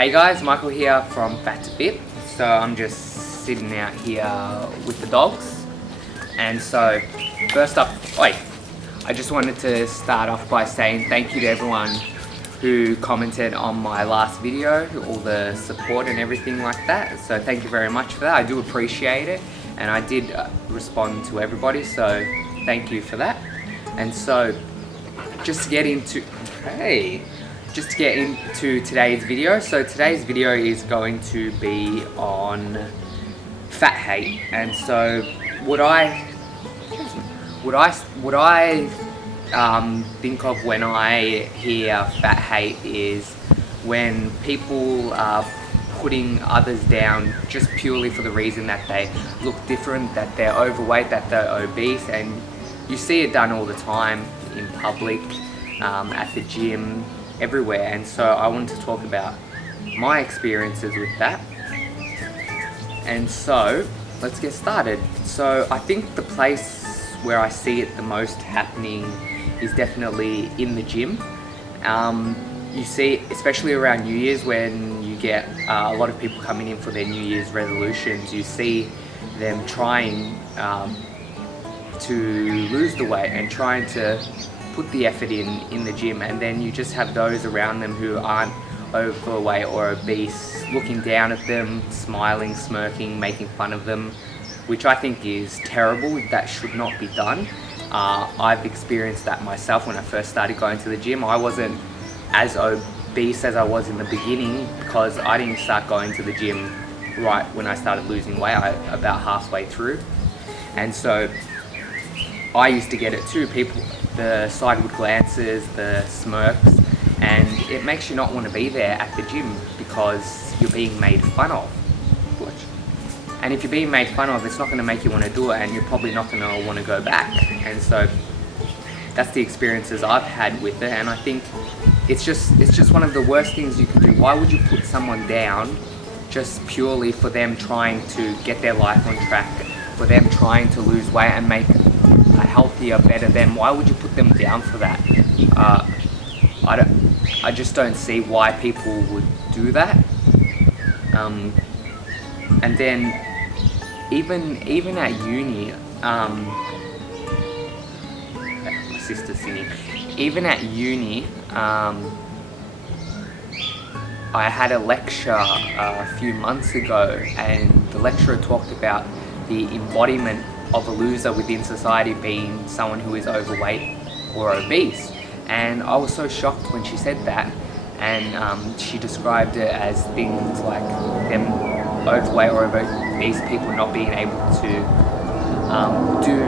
Hey guys, Michael here from Fat to Fit. So I'm just sitting out here with the dogs. And so first up, I just wanted to start off by saying thank you to everyone who commented on my last video, all the support and everything like that. So thank you very much for that. I do appreciate it, and I did respond to everybody, so thank you for that. And so just to get into today's video. So today's video is going to be on fat hate. And so what I think of when I hear fat hate is when people are putting others down just purely for the reason that they look different, that they're overweight, that they're obese. And you see it done all the time in public, at the gym, everywhere. And so I wanted to talk about my experiences with that. And so let's get started. So I think the place where I see it the most happening is definitely in the gym. You see, especially around New Year's, when you get a lot of people coming in for their New Year's resolutions, you see them trying to lose the weight and trying to put the effort in the gym, and then you just have those around them who aren't overweight or obese looking down at them, smiling, smirking, making fun of them, which I think is terrible. That should not be done. I've experienced that myself when I first started going to the gym. I wasn't as obese as I was in the beginning because I didn't start going to the gym right when I started losing weight, about halfway through. And so I used to get it too, the sideward glances, the smirks, and it makes you not want to be there at the gym because you're being made fun of. And if you're being made fun of, it's not going to make you want to do it, and you're probably not going to want to go back. And so that's the experiences I've had with it, and I think it's just one of the worst things you can do. Why would you put someone down just purely for them trying to get their life on track, for them trying to lose weight and make a healthier, better them? Why would you put them down for that? I just don't see why people would do that. And then even at uni, my sister's singing. Even at uni, I had a lecture a few months ago, and the lecturer talked about the embodiment of a loser within society being someone who is overweight or obese. And I was so shocked when she said that, and she described it as things like them overweight or obese people not being able to do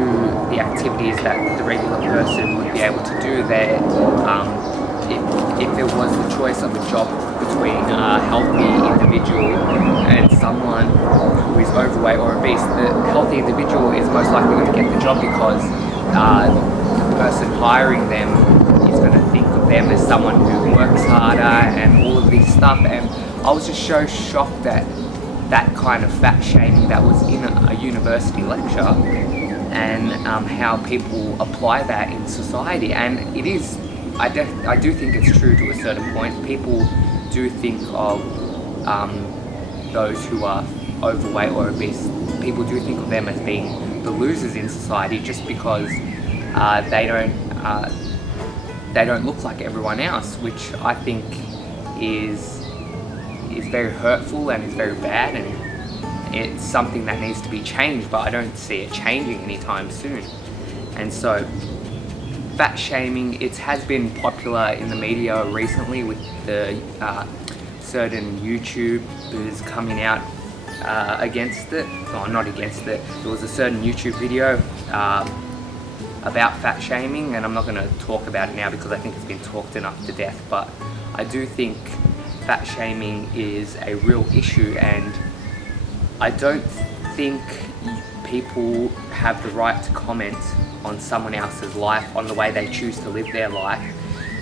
the activities that the regular person would be able to do. There, if there was the choice of a job between a healthy individual and someone who is overweight or obese, the healthy individual is most likely going to get the job because the person hiring them is going to think of them as someone who works harder and all of this stuff. And I was just so shocked that that kind of fat shaming that was in a university lecture, and how people apply that in society. And it is, I do think it's true to a certain point. People do think of those who are overweight or obese, people do think of them as being the losers in society just because they don't look like everyone else, which I think is very hurtful and is very bad, and it's something that needs to be changed, but I don't see it changing anytime soon. And so fat shaming, it has been popular in the media recently with the certain YouTubers coming out against it. No, not against it. There was a certain YouTube video about fat shaming, and I'm not going to talk about it now because I think it's been talked enough to death, but I do think fat shaming is a real issue, and I don't think people have the right to comment on someone else's life, on the way they choose to live their life.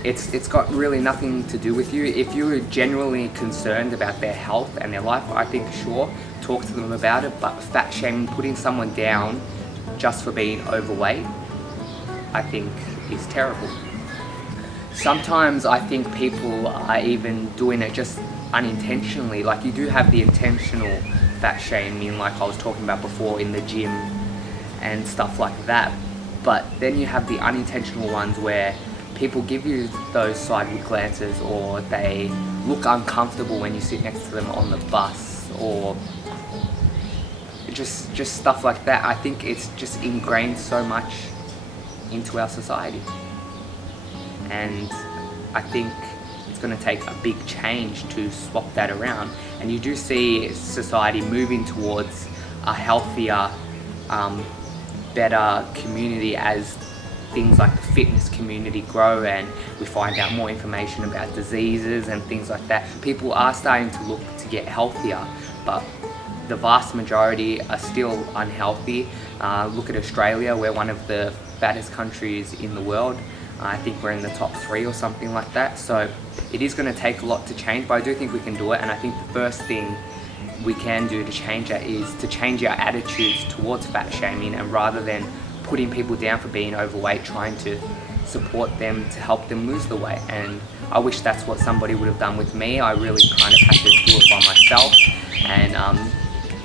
It's got really nothing to do with you. If you're genuinely concerned about their health and their life, I think sure, talk to them about it, but fat shaming, putting someone down just for being overweight, I think is terrible. Sometimes I think people are even doing it just unintentionally. Like, you do have the intentional fat shaming, like I was talking about before, in the gym and stuff like that, but then you have the unintentional ones where people give you those sideward glances, or they look uncomfortable when you sit next to them on the bus, or just stuff like that. I think it's just ingrained so much into our society, and I think it's going to take a big change to swap that around. And you do see society moving towards a healthier, better community as things like the fitness community grow and we find out more information about diseases and things like that. People are starting to look to get healthier, but the vast majority are still unhealthy. Look at Australia, we're one of the fattest countries in the world. I think we're in the top 3 or something like that. So it is going to take a lot to change, but I do think we can do it. And I think the first thing we can do to change that is to change our attitudes towards fat shaming, and rather than putting people down for being overweight, trying to support them to help them lose the weight. And I wish that's what somebody would have done with me. I really kind of had to do it by myself, and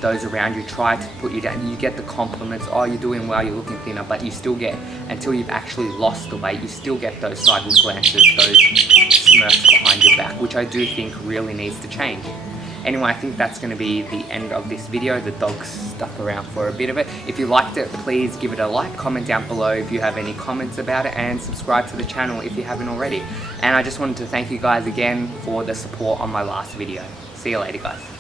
those around you try to put you down. You get the compliments, oh, you're doing well, you're looking thinner, but you still get, until you've actually lost the weight, you still get those sideward glances, those smirks behind your back, which I do think really needs to change. Anyway, I think that's going to be the end of this video. The dog's stuck around for a bit of it. If you liked it, please give it a like, comment down below if you have any comments about it, and subscribe to the channel if you haven't already. And I just wanted to thank you guys again for the support on my last video. See you later, guys.